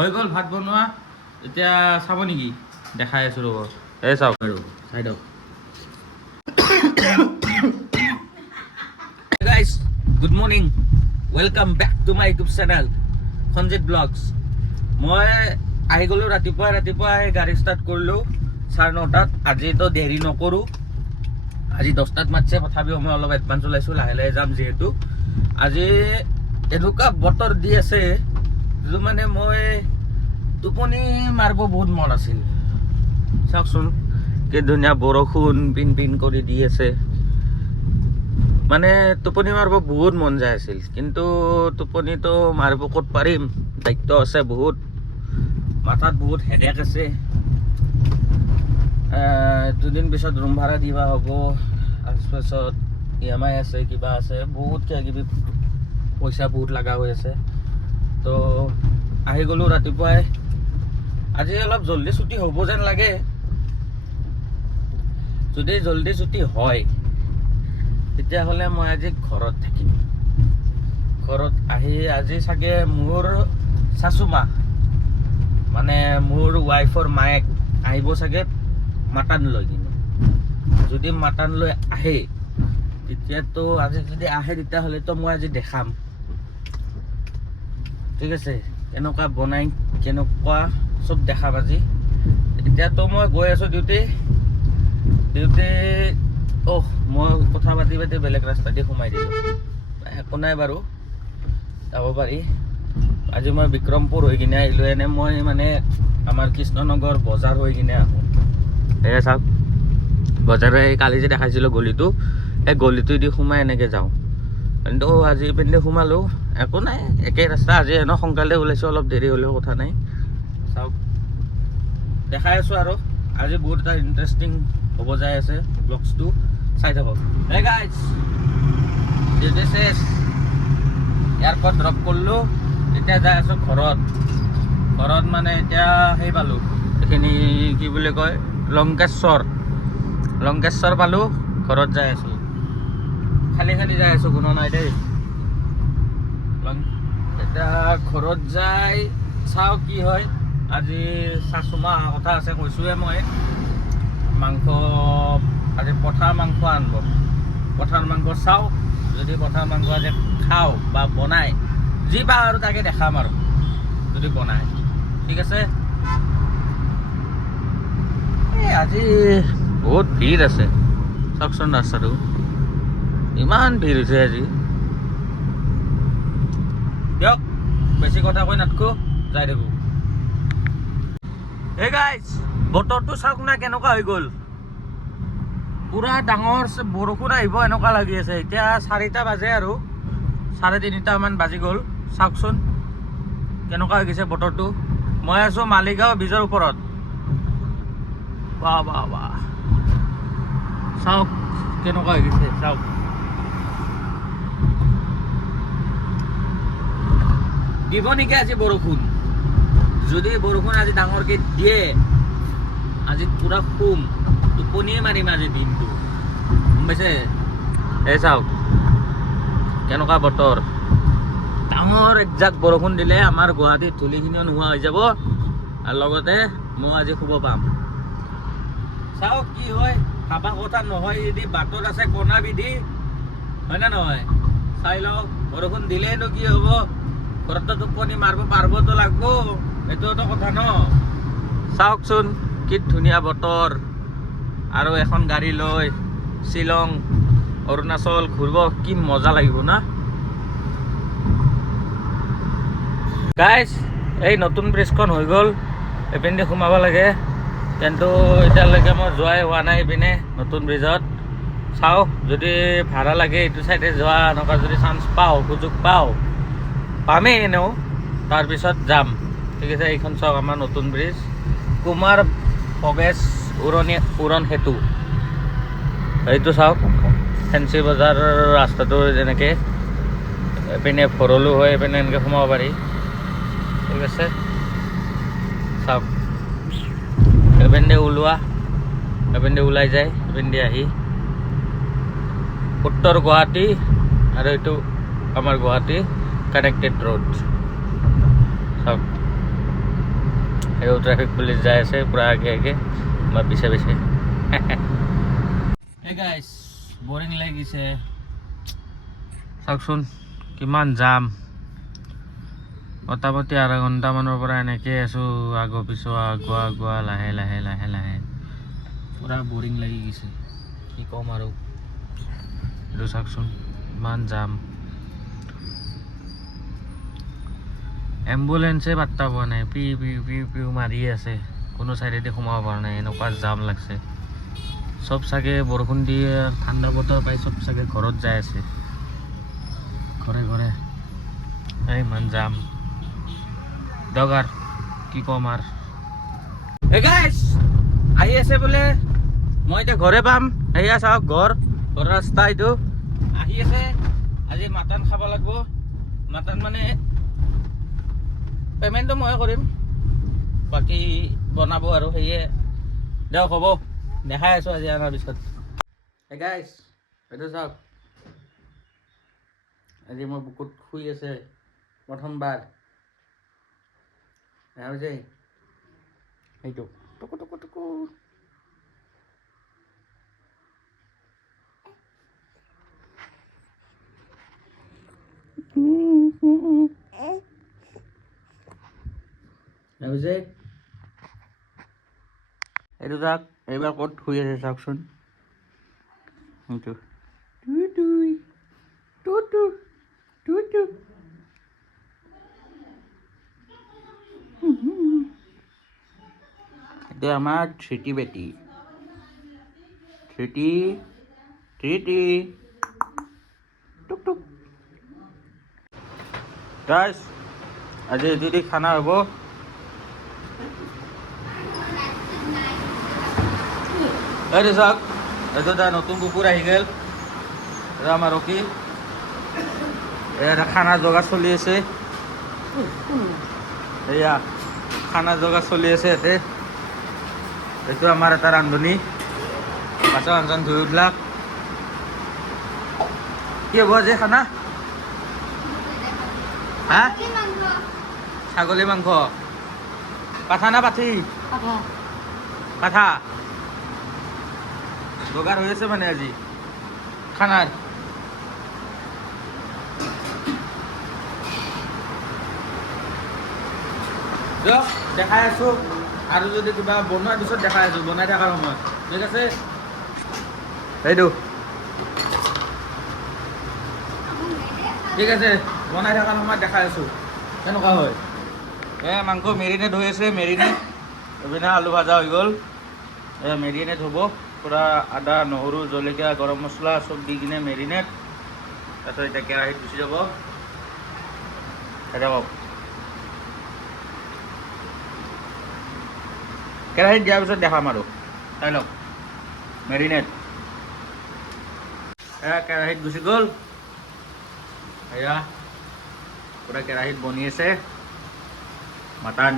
হৈ গ'ল ভাত বনোৱা এতিয়া চাব নেকি দেখাই আছো ৰ'ব এই চাওক আৰু চাই দিয়ক guys good morning welcome back to my YouTube channel Sanjit vlogs মই আহি গ'লোঁ ৰাতিপুৱাই গাড়ী ষ্টাৰ্ট কৰিলোঁ 9:30 আজিতো দেৰি নকৰোঁ আজি 10টাত মাতিছে তথাপিও মই অলপ এডভান্স ওলাইছোঁ লাহে লাহে যাম যিহেতু আজি এনেকুৱা বতৰ দি আছে যিটো মানে মই টোপনি মাৰিব বহুত মন আছিল চাওকচোন কি ধুনীয়া বৰষুণ পিন কৰি দি আছে মানে টোপনি মাৰিব বহুত মন যায় আছিল কিন্তু টোপনিটো মাৰিব ক'ত পাৰিম দায়িত্ব আছে বহুত মাথাত বহুত হেডেক আছে দুদিন পিছত ৰুম ভাড়া দিবা হ'ব তাৰপিছত EMI আছে কিবা আছে বহুত কিবা পইচা বহুত লগা হৈ আছে তো আহি গ'লোঁ ৰাতিপুৱাই আজি অলপ জল্দি ছুটি হ'ব যেন লাগে যদি জল্দি ছুটি হয় তেতিয়াহ'লে মই আজি ঘৰত থাকিম ঘৰত আহি আজি চাগে মোৰ শাশুমা মানে মোৰ ৱাইফৰ মায়েক আহিব চাগে মাটান লৈ কিনে যদি মাটান লৈ আহে তেতিয়াতো আজি যদি আহে তেতিয়াহ'লেতো মই আজি দেখাম ঠিক আছে কেনেকুৱা বনাই কেনেকুৱা চব দেখাম আজি এতিয়াতো মই গৈ আছোঁ ডিউটি মই কথা পাতি বেলেগ ৰাস্তা দি সোমাই দিলোঁ একো নাই বাৰু যাব পাৰি আজি মই বিক্ৰমপুৰ হৈ কিনে আহিলোঁ এনে মই মানে আমাৰ কৃষ্ণনগৰ বজাৰ হৈ কিনে আহোঁ এয়া চাওক বজাৰ কালি যে দেখাইছিলোঁ গলিটো এই গলিটোদি সোমাই এনেকৈ যাওঁ কিন্তু আজি পিনে সোমালোঁ একো নাই একেই ৰাস্তা আজি এনেও সোনকালে ওলাইছোঁ অলপ দেৰি হ'লেও কথা নাই চাওক দেখাই আছোঁ আৰু আজি বহুত এটা ইণ্টাৰেষ্টিং হ'ব যাই আছে ব্লগছটো চাই থাকক এই গাইজ ডিউটি চেছ এয়াৰপৰ্ট ড্ৰপ কৰিলোঁ এতিয়া যাই আছোঁ ঘৰত মানে এতিয়া সেই পালোঁ এইখিনি কি বুলি কয় লংকেশ্বৰ পালোঁ ঘৰত যাই আছোঁ খালি যাই আছোঁ কোনো নাই দেই এতিয়া ঘৰত যাই চাওঁ কি হয় আজি শাশুমা অহা কথা আছে কৈছোঁহে মই মাংস আজি পঠাৰ মাংস আনিব পঠাৰ মাংস চাওঁ যদি পঠাৰ মাংস আজি খাওঁ বা বনাই যি পাওঁ আৰু তাকে দেখাম আৰু যদি বনাই ঠিক আছে এই আজি বহুত ভিৰ আছে চাওকচোন ৰাস্তাটো ইমান ভিৰ হৈছে আজি দিয়ক বেছি কথা কৈ নাথাকোঁ যাই থাকোঁ এই গাইজ বতৰটো চাওক না কেনেকুৱা হৈ গ'ল পুৰা ডাঙৰ বৰষুণ আহিব এনেকুৱা লাগি আছে এতিয়া 4টা বাজে আৰু 3:30মান বাজি গ'ল চাওকচোন কেনেকুৱা হৈ গৈছে বতৰটো মই আছোঁ মালিগাঁও ব্ৰিজৰ ওপৰত বাহ চাওক কেনেকুৱা হৈ গৈছে চাওক দিব নেকি আজি বৰষুণ যদি বৰষুণ আজি ডাঙৰকৈ দিয়ে আজি পুৰা টোপনিয়ে মাৰিম আজি দিনটো গম পাইছে এই চাওক কেনেকুৱা বতৰ ডাঙৰ একজাক বৰষুণ দিলে আমাৰ গুৱাহাটীত ধূলিখিনিও নোহোৱা হৈ যাব আৰু লগতে মই আজি শুব পাম চাওক কি হয় ভাবা কথা নহয় যদি বাটত আছে কণা বিধি হয় না নহয় চাই লওক বৰষুণ দিলেইনো কি হ'ব ঘৰততো টোপনি মাৰিব পাৰিবতো লাগব এইটোতো কথা ন চাওকচোন কি ধুনীয়া বতৰ আৰু এখন গাড়ী লৈ শ্বিলং অৰুণাচল ঘূৰিব কি মজা লাগিব না গাইজ এই নতুন ব্ৰিজখন হৈ গ'ল এইপিনে সোমাব লাগে কিন্তু এতিয়ালৈকে মই যোৱাই হোৱা নাই এইপিনে নতুন ব্ৰিজত চাওঁ যদি ভাড়া লাগে এইটো চাইডে যোৱা এনেকুৱা যদি চান্স পাওঁ সুযোগ পাওঁ পামেই এনেও তাৰপিছত যাম ঠিক আছে এইখন চাওক আমাৰ নতুন ব্ৰিজ কুমাৰ প্ৰৱেশ উৰণ সেতু এইটো চাওক ফেঞ্চি বজাৰ ৰাস্তাটো যেনেকৈ এইপিনে ভৰলো হৈ এইপিনে এনেকৈ সোমাব পাৰি ঠিক আছে চাওক এইপিনে ওলাই যায় এইপিনে আহি উত্তৰ গুৱাহাটী আৰু এইটো আমাৰ গুৱাহাটী কানেক্টেড ৰোড চাওক এই ট্ৰাফিক পুলিশ যাই আছে পুৰা আগে আগে বা পিছে পিছে হে গাইস বৰিং লাগিছে চাওকচোন কিমান জাম মোটামুটি আধা ঘণ্টামানৰ পৰা এনেকৈ আছোঁ আগৰ পিছৰ আগুৱা লাহে লাহে লাহে লাহে পুৰা বৰিং লাগি গৈছে কি ক'ম আৰু এইটো চাওকচোন ইমান জাম এম্বুলেন্সে পাত্তা পোৱা নাই পিউ পিউ পিউ পিউ মাৰি আছে কোনো চাইডেদি সোমাব পৰা নাই এনেকুৱা জাম লাগছে চব চাগে বৰষুণ দিয়ে ঠাণ্ডা বতৰ পাই চব চাগে ঘৰত যাই আছে ঘৰে ঘৰে ইমান জাম দগাৰ কি ক'ম আৰু এই গাইছ আহি আছে বোলে মই এতিয়া ঘৰে পাম এয়া চাওক ঘৰ ৰাস্তা এইটো আহি আছে আজি মাটন খাব লাগিব মাটন মানে পেমেণ্টটো মই কৰিম বাকী বনাব আৰু সেয়ে দিয়ক হ'ব দেখাই আছোঁ আজি অনাৰ পিছত এই গাইছ এইটো চাওক আজি মোৰ বুকুত শুই আছে প্ৰথমবাৰ দেখা হৈছে এইটো টুকু টুকু টুকু ভাবিছে এইটো চাওক এইবাৰ ক'ত শুই আছে চাওকচোন এইটো এইটো আমাৰ থ্ৰিটি বেটি থ্ৰিটি টুক টুক গাইছ আজি এইটো দি খানা হ'ব এইটো চাওক এইটো এটা নতুন কুকুৰ আহি গ'ল এটা আমাৰ ৰখি এটা খানা যোগাৰ চলি আছে এয়া খানা যোগাৰ চলি আছে ইয়াতে এইটো আমাৰ এটা ৰান্ধনি বাচন চাচন ধুই উঠলাক কি হ'ব আজি খানা হা ছাগলী মাংস পাঠা না পাঠি পাঠা যোগাৰ হৈ আছে মানে আজি খানাৰ দেখাই আছোঁ আৰু যদি কিবা বনোৱাৰ পিছত দেখাই আছোঁ বনাই থকাৰ সময়ত ঠিক আছে এইটো ঠিক আছে বনাই থকাৰ সময়ত দেখাই আছোঁ কেনেকুৱা হয় মাংস মেৰিনেট হৈ আছে মেৰিনেট এইপিনে আলু ভাজা হৈ গ'ল মেৰিনেট হ'ব পুৰা আদা নহৰু জলকীয়া গৰম মছলা চব দি কিনে মেৰিনেট তাৰপিছত এতিয়া কেৰাহীত গুচি যাব যাব কেৰাহীত দিয়াৰ পিছত দেখাম আৰু চাই লওক মেৰিনেট কেৰাহীত গুচি গ'ল এয়া পুৰা কেৰাহীত বনি আছে মাটান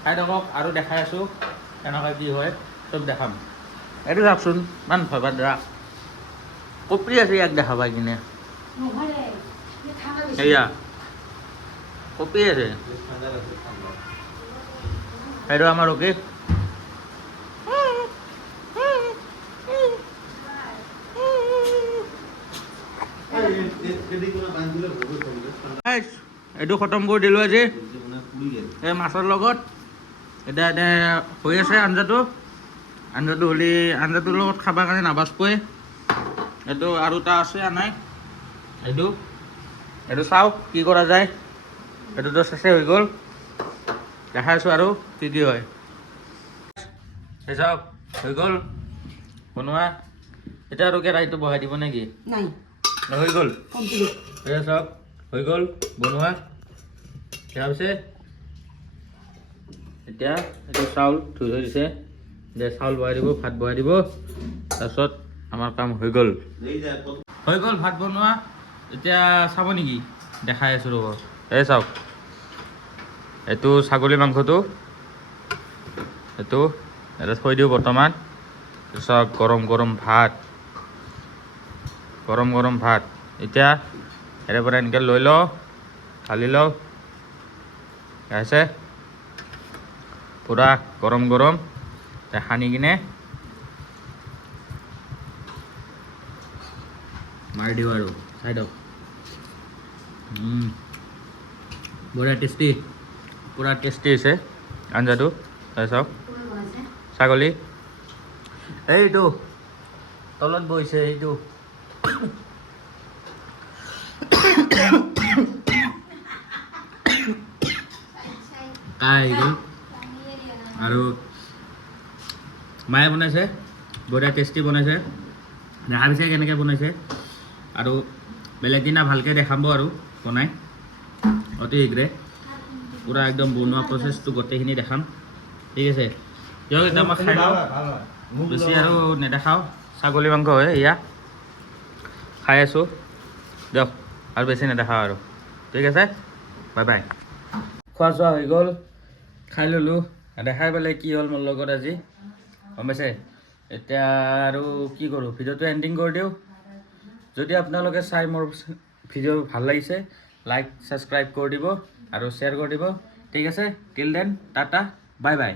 খাই থাকক আৰু দেখাই আছোঁ কেনেকুৱা কি হয় চব দেখাম এইটো চাওকচোন ইমান ভয় দ্বাৰা কপৰি আছে ইয়াক দেখা পাই কিনে সেয়া কপি আছে এইটো আমাৰ অকে এইটো খতম কৰি দিলোঁ আজি এই মাছৰ লগত এতিয়া হৈ আছে আঞ্জাটো হ'লে আঞ্জাটোৰ লগত খাবৰ কাৰণে নাবাজপই এইটো আৰু এটা আছে আনাই এইটো চাওক কি কৰা যায় এইটোতো চেচে হৈ গ'ল দেখাই আছোঁ আৰু কি হয় এই চাওক হৈ গ'ল বনোৱা এতিয়া আৰু কেৰাহীটো বহাই দিব নেকি হৈ গ'ল এই চাওক হৈ গ'ল বনোৱা তাৰপিছে এতিয়া এইটো চাউল ধুই থৈ দিছে চাউল বহাই দিব ভাত বহাই দিব তাৰপিছত আমাৰ কাম হৈ গ'ল ভাত বনোৱা এতিয়া চাব নেকি দেখাই আছোঁ ৰ'ব এই চাওক এইটো ছাগলী মাংসটো এইটো এটা থৈ দিওঁ বৰ্তমান তাৰপিছত গৰম ভাত এতিয়া ইয়াৰে পৰা এনেকৈ লৈ লওঁ ঢালি লওঁ আছে পুৰা গৰম গৰম সানি কিনে মাৰি দিওঁ আৰু চাই দিয়ক বঢ়িয়া টেষ্টি পুৰা টেষ্টি হৈছে আঞ্জাটো চাই চাওক ছাগলী এইটো তলত বহিছে এইটো আৰু মায়ে বনাইছে বঢ়িয়া টেষ্টি বনাইছে দেখা পিছে কেনেকৈ বনাইছে আৰু বেলেগ দিনা ভালকৈ দেখাব আৰু বনাই অতি শীঘ্ৰে পুৰা একদম বনোৱা প্ৰচেছটো গোটেইখিনি দেখাম ঠিক আছে দিয়ক এতিয়া মই খাই লওঁ বেছি আৰু নেদেখাওঁ ছাগলী মাংস হয় এয়া খাই আছোঁ দিয়ক আৰু বেছি নেদেখাওঁ আৰু ঠিক আছে বাই বাই খোৱা চোৱা হৈ গ'ল খাই ল'লোঁ দেখাই পেলাই কি হ'ল মোৰ লগত আজি গম পাইছে এতিয়া আৰু কি কৰোঁ ভিডিঅ'টো এণ্ডিং কৰি দিওঁ যদি আপোনালোকে চাই মোৰ ভিডিঅ' ভাল লাগিছে লাইক ছাবস্ক্ৰাইব কৰি দিব আৰু শ্বেয়াৰ কৰি দিব ঠিক আছে till then tata bye bye